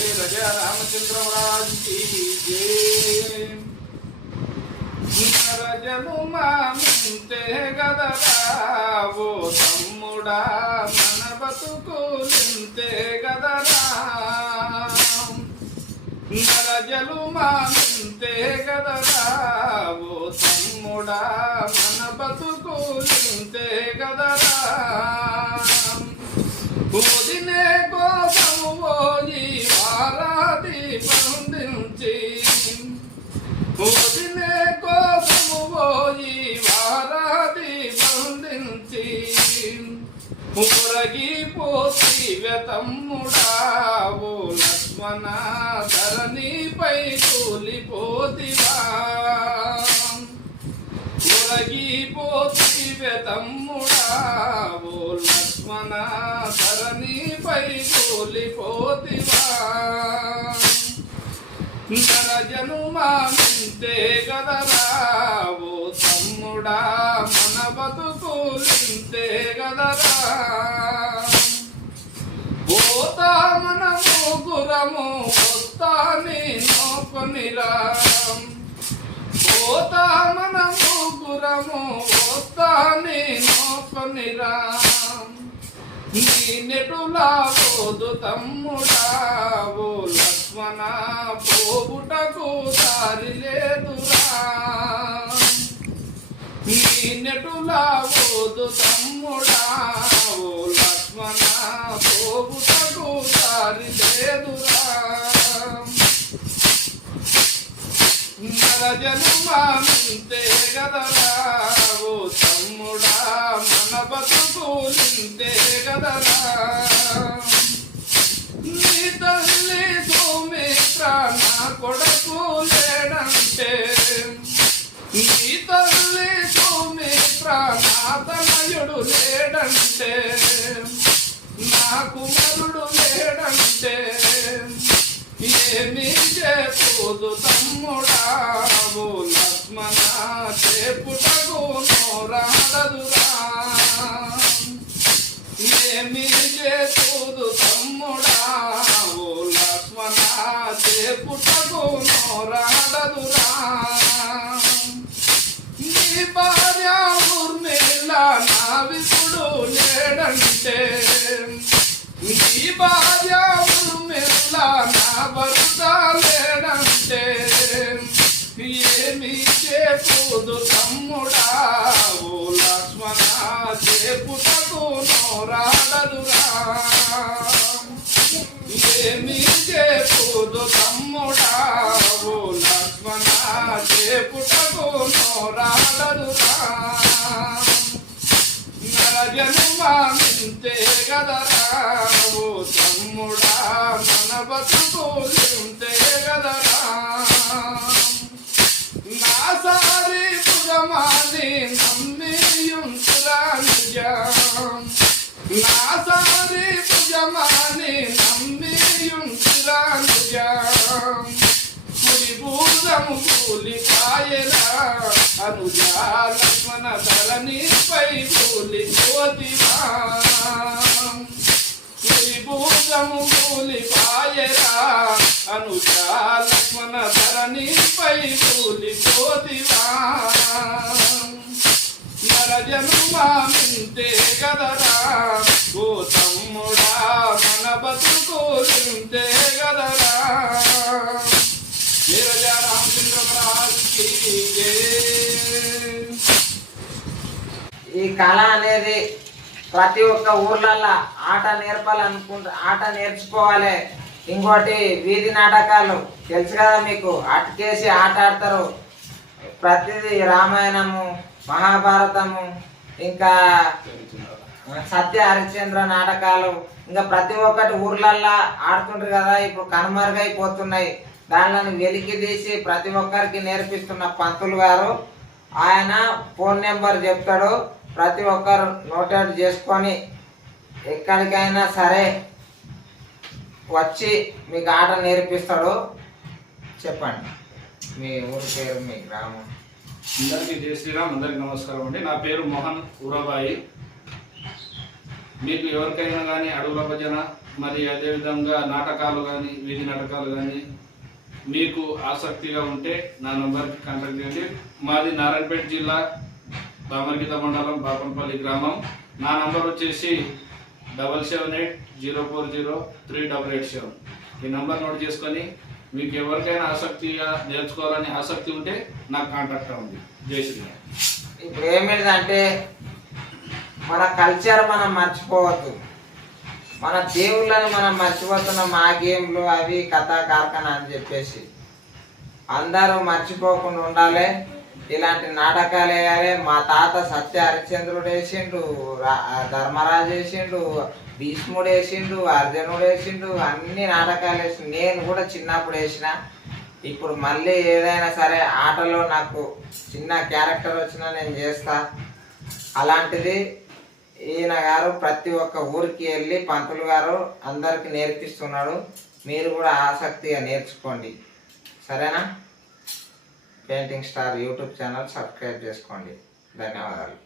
శ్రీ రజా రామచంద్ర మహారాజ్ నరజను మామింతే గదరావో తమ్ముడా మన బతుకులింతే గదరా నరజలు మామింతే గదరావో తమ్ముడా మన బతుకులింతే గదరా. ఊరగి పోతి వ్యతమ్ముడావు లక్ష్మణ ధరణిపై కూలిపోతివా. ఉరగిపోతివే తమ్ముడావు లక్ష్మణ ధరణిపై కూలిపోతివా. నరజను మామింతే గదరావు తమ్ముడా మన బతుకులింతే ముగ్గురము వస్తా నేను పోతా మన ముగ్గురము వస్తా నేను నీ నెటులా పోదు తమ్ముడావు లక్ష్మణ పోగుటకు దారి లేదురా. నీ నెటులా పోదు తమ్ముడావు లక్ష్మణ పోగుటకు దారి లేదురా. నరజను మామింతే గదరా ఓ తమ్ముడా మన బతుకులింతే గదరా నీ తల్లి సుమిత్ర నా కొడుకు లేడంటే నీ తల్లి సుమిత్ర నా తనయుడు లేడంటే నా కుమరుడు లేడంటే ఏమి చెప్పుదు తమ్ముడావు లక్ష్మణ చెప్పుటకు నోరాడదురా. ఏమి చెప్పుటకు నోరాడదురా. నరజను మామింతే గదరా. ఓ తమ్ముడా మన బతుకు బతుకులింతే గదరా. నా సారి భుజమాని నమ్మియుంతురా నిజం. నా సారి భుజమాని నమ్మియుంతురా నిజం. కుడి భూజము కూలిపాయరా అనుజా లక్ష్మణ ధరణిపై కూలిపోతివా కుడి భూజము కూలిపాయరా అనుజా లక్ష్మణ ధరణిపై కూలిపోతివా నరజను మామింతే గదరా ఓ మన బతు ఈ కళ అనేది ప్రతి ఒక్క ఊర్లల్లో ఆట నేర్పాలనుకుంటా ఆట నేర్చుకోవాలి. ఇంకోటి వీధి నాటకాలు. తెలుసు కదా మీకు అటుకేసి ఆట ఆడతారు. ప్రతిదీ రామాయణము మహాభారతము ఇంకా సత్య హరిశ్చంద్ర నాటకాలు. ఇంకా ప్రతి ఒక్కటి ఊర్లల్లో ఆడుతుంటారు కదా ఇప్పుడు కనుమరుగైపోతున్నాయి. దానిలను వెలికి తీసి ప్రతి ఒక్కరికి నేర్పిస్తున్న పంతులు గారు. ఆయన ఫోన్ నెంబర్ చెప్తాడు. ప్రతి ఒక్కరు నోటెడ్ చేసుకొని ఎక్కడికైనా సరే వచ్చి మీకు ఆట నేర్పిస్తాడు. చెప్పండి. మీ ఊరి పేరు మీ గ్రామం. అందరికీ జయ శ్రీరామ్ అందరికీ నమస్కారం అండి. నా పేరు మోహన్ ఊరాబాయి. మీకు ఎవరికైనా కానీ అడవుల భజన మరి అదేవిధంగా నాటకాలు కానీ వీధి నాటకాలు కానీ మీకు ఆసక్తిగా ఉంటే నా నంబర్కి కాంటాక్ట్ చేయండి. మాది నారాయణపేట జిల్లా బామర్గిత మండలం బాపనపల్లి గ్రామం. నా నంబర్ వచ్చేసి double seven eight zero four zero three double eight seven. ఈ నంబర్ నోట్ చేసుకొని మీకు ఎవరికైనా ఆసక్తిగా నేర్చుకోవాలని ఆసక్తి ఉంటే నాకు కాంటాక్ట్ అవ్వండి. జై శ్రీరామ్. ఇప్పుడు ఏమిటిదంటే మన కల్చర్ మనం మర్చిపోవద్దు. మన దేవుళ్ళని మనం మర్చిపోతున్నాం ఆ గేమ్లు అవి కథా కార్ఖాన అని చెప్పేసి. అందరూ మర్చిపోకుండా ఉండాలి. ఇలాంటి నాటకాలు వేయాలి. మా తాత సత్య హరిశ్చంద్రుడు వేసిండు ధర్మరాజు వేసిండు భీష్ముడు వేసిండు అర్జునుడు వేసిండు అన్ని నాటకాలు వేసిండు. నేను కూడా చిన్నప్పుడు వేసిన. ఇప్పుడు మళ్ళీ ఏదైనా సరే ఆటలో నాకు చిన్న క్యారెక్టర్ వచ్చినా నేను చేస్తా. అలాంటిది ఈయన గారు ప్రతి ఒక్క ఊరికి వెళ్ళి పంతులు గారు అందరికి నేర్పిస్తున్నాడు. మీరు కూడా ఆసక్తిగా నేర్చుకోండి. సరేనా? Painting star YouTube channel subscribe చేసుకోండి. ధన్యవాదాలు.